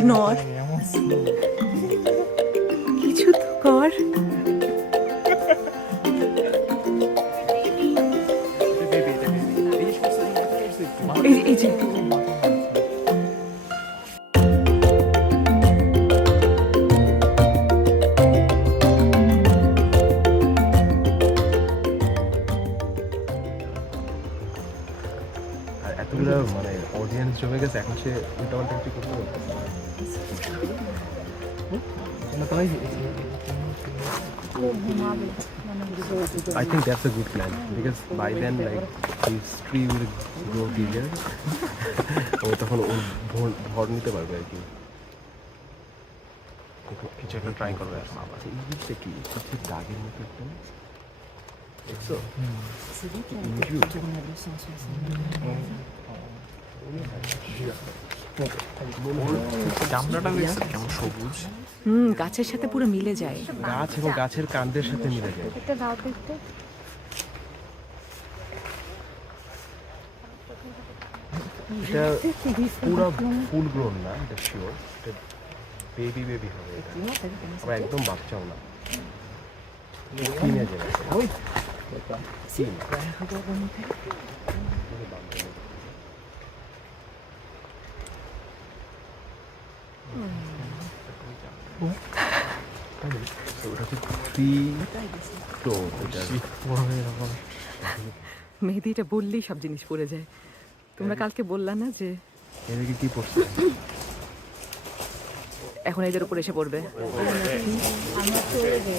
একটু নড়, কিছু তো কর। এই যে এতগুলো মানে অডিয়েন্স জমে গেছে, এখন সে উল্টাপাল্টা কিছু করতে পারতেছে না। I think that's a good plan because by then like his tree will grow bigger. ও তখন ওর ভর নিতে পারবে আর কি। কিছু একটা ট্রাই করবে আবার। এই জিনিসটা কি কিছু দাগের মতো একটা দেখছো? চামড়াটা দেখছেন কেমন সবুজ, গাছের সাথে পুরো মিলে যায়। গাছ এবং গাছের কাণ্ডের সাথে মিলে যায়। একটা দাও দেখতে। এটা পুরো ফুল গ্রোন না, এটা শিওর, এটা বেবি হবে এটা, আবার একদম বাচ্চাও না, টিনেজার ওটা হচ্ছে মেহেদি এটা বললেই সব জিনিস পড়ে যায়। তোমরা কালকে বললা না যে এদিকে কি পড়ছে, এখন এদের উপর এসে পড়বে।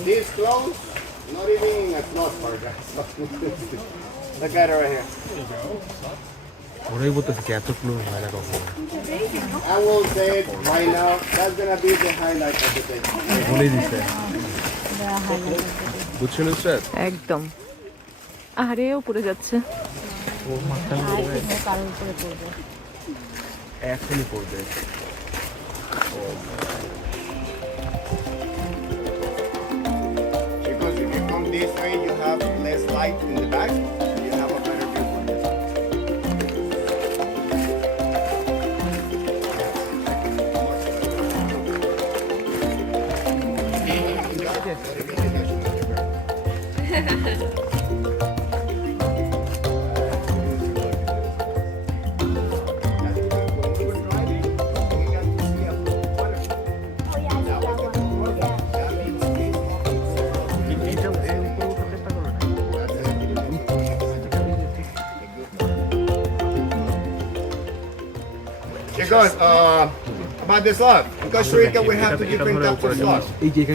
These clothes, not even a Sloth bar, guys. Look at it right here. ওরাই বলতেছে কি এত ক্লোজ হয় না কখনো। I will say it right now. That's gonna be the highlight of the day. বলেই দিচ্ছে, বুঝছেন স্যার? একদম। আরে ও পড়ে যাচ্ছে। এখনই পড়বে। Because if you come this way, you have less light in the back. You have a better view from this. Because about the sloth, because Shrika we have two different types of sloth.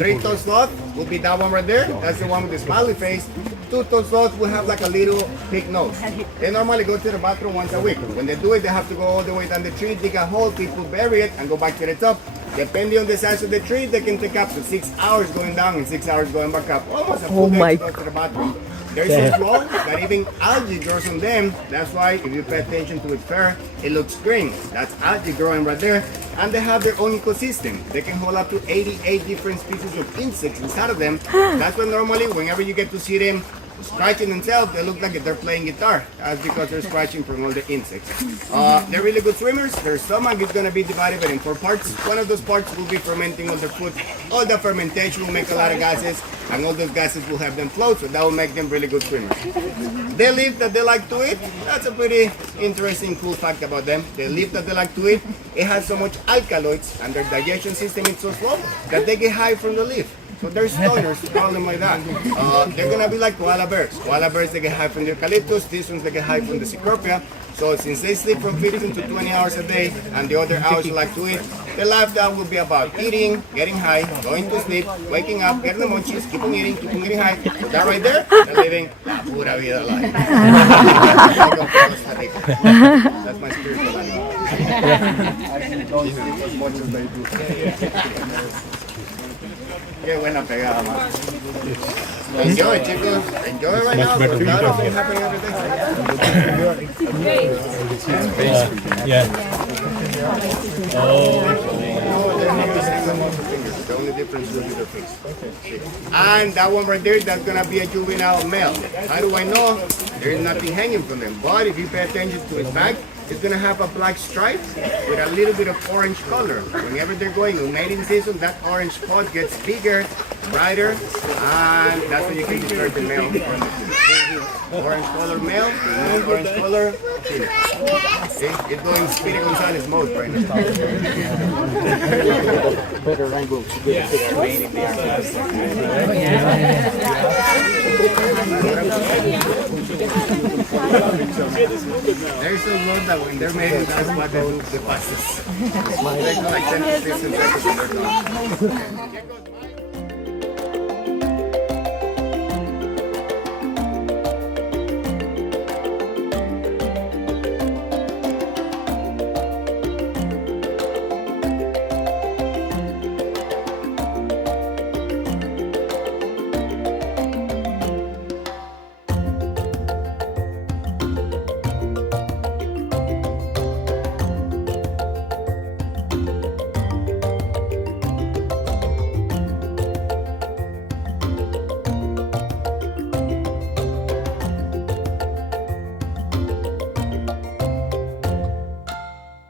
3-ton sloth will be that one right there. That's the one with the smiley face. 2-ton sloth will have like a little big nose. They normally go to the bathroom once a week. When they do it, they have to go all the way down the tree, dig a hole, people bury it, and go back to the top. Depending on the size of the tree, they can take up to 6 hours going down and 6 hours going back up. Almost a full day to go to the bathroom. They're so small that even algae grows on them. That's why if you pay attention to its fur, it looks green. That's algae growing right there. And they have their own ecosystem. They can hold up to 88 different species of insects inside of them. That's why normally whenever you get to see them scratching themselves, they look like they're playing guitar. That's because they're scratching from all the insects. They're really good swimmers. Their stomach is going to be divided in 4 parts. One of those parts will be fermenting all their food. All the fermentation will make a lot of gases, and all those gases will have them float, so that will make them really good swimmers. The leaf that they like to eat, that's a pretty interesting, cool fact about them. The leaf that they like to eat, it has so much alkaloids, and their digestion system is so slow that they get high from the leaf. So they're stoners, call them like that. They're gonna be like koala bears. Koala bears, they get high from the eucalyptus. These ones, they get high from the cecropia. So since they sleep from 15 to 20 hours a day, and the other hours they like to eat, their lifestyle will be about eating, getting high, going to sleep, waking up, getting the munchies, keep on eating high. So that right there, they're living la pura vida life. That's my spiritual life. Don't sleep as much as they do. Qué buena pegada, man. Enjoy, chicos. Enjoy right now. Because that doesn't happen every day. yeah. The only difference will be the face. And that one right there, that's gonna be a juvenile male. How do I know? There is nothing hanging from them. But if you pay attention to his back, is gonna have a black stripe with a little bit of orange color. Whenever they're going in mating season, that orange spot gets bigger, brighter, and that's when you can discern the male from the female. Orange color male, and orange color female. See, it's going Speedy Gonzalez mode right now. Better angle to get a picture. There's a lot that when they're mating, that's what they move the fastest. Like 10 to 15 seconds and they're done.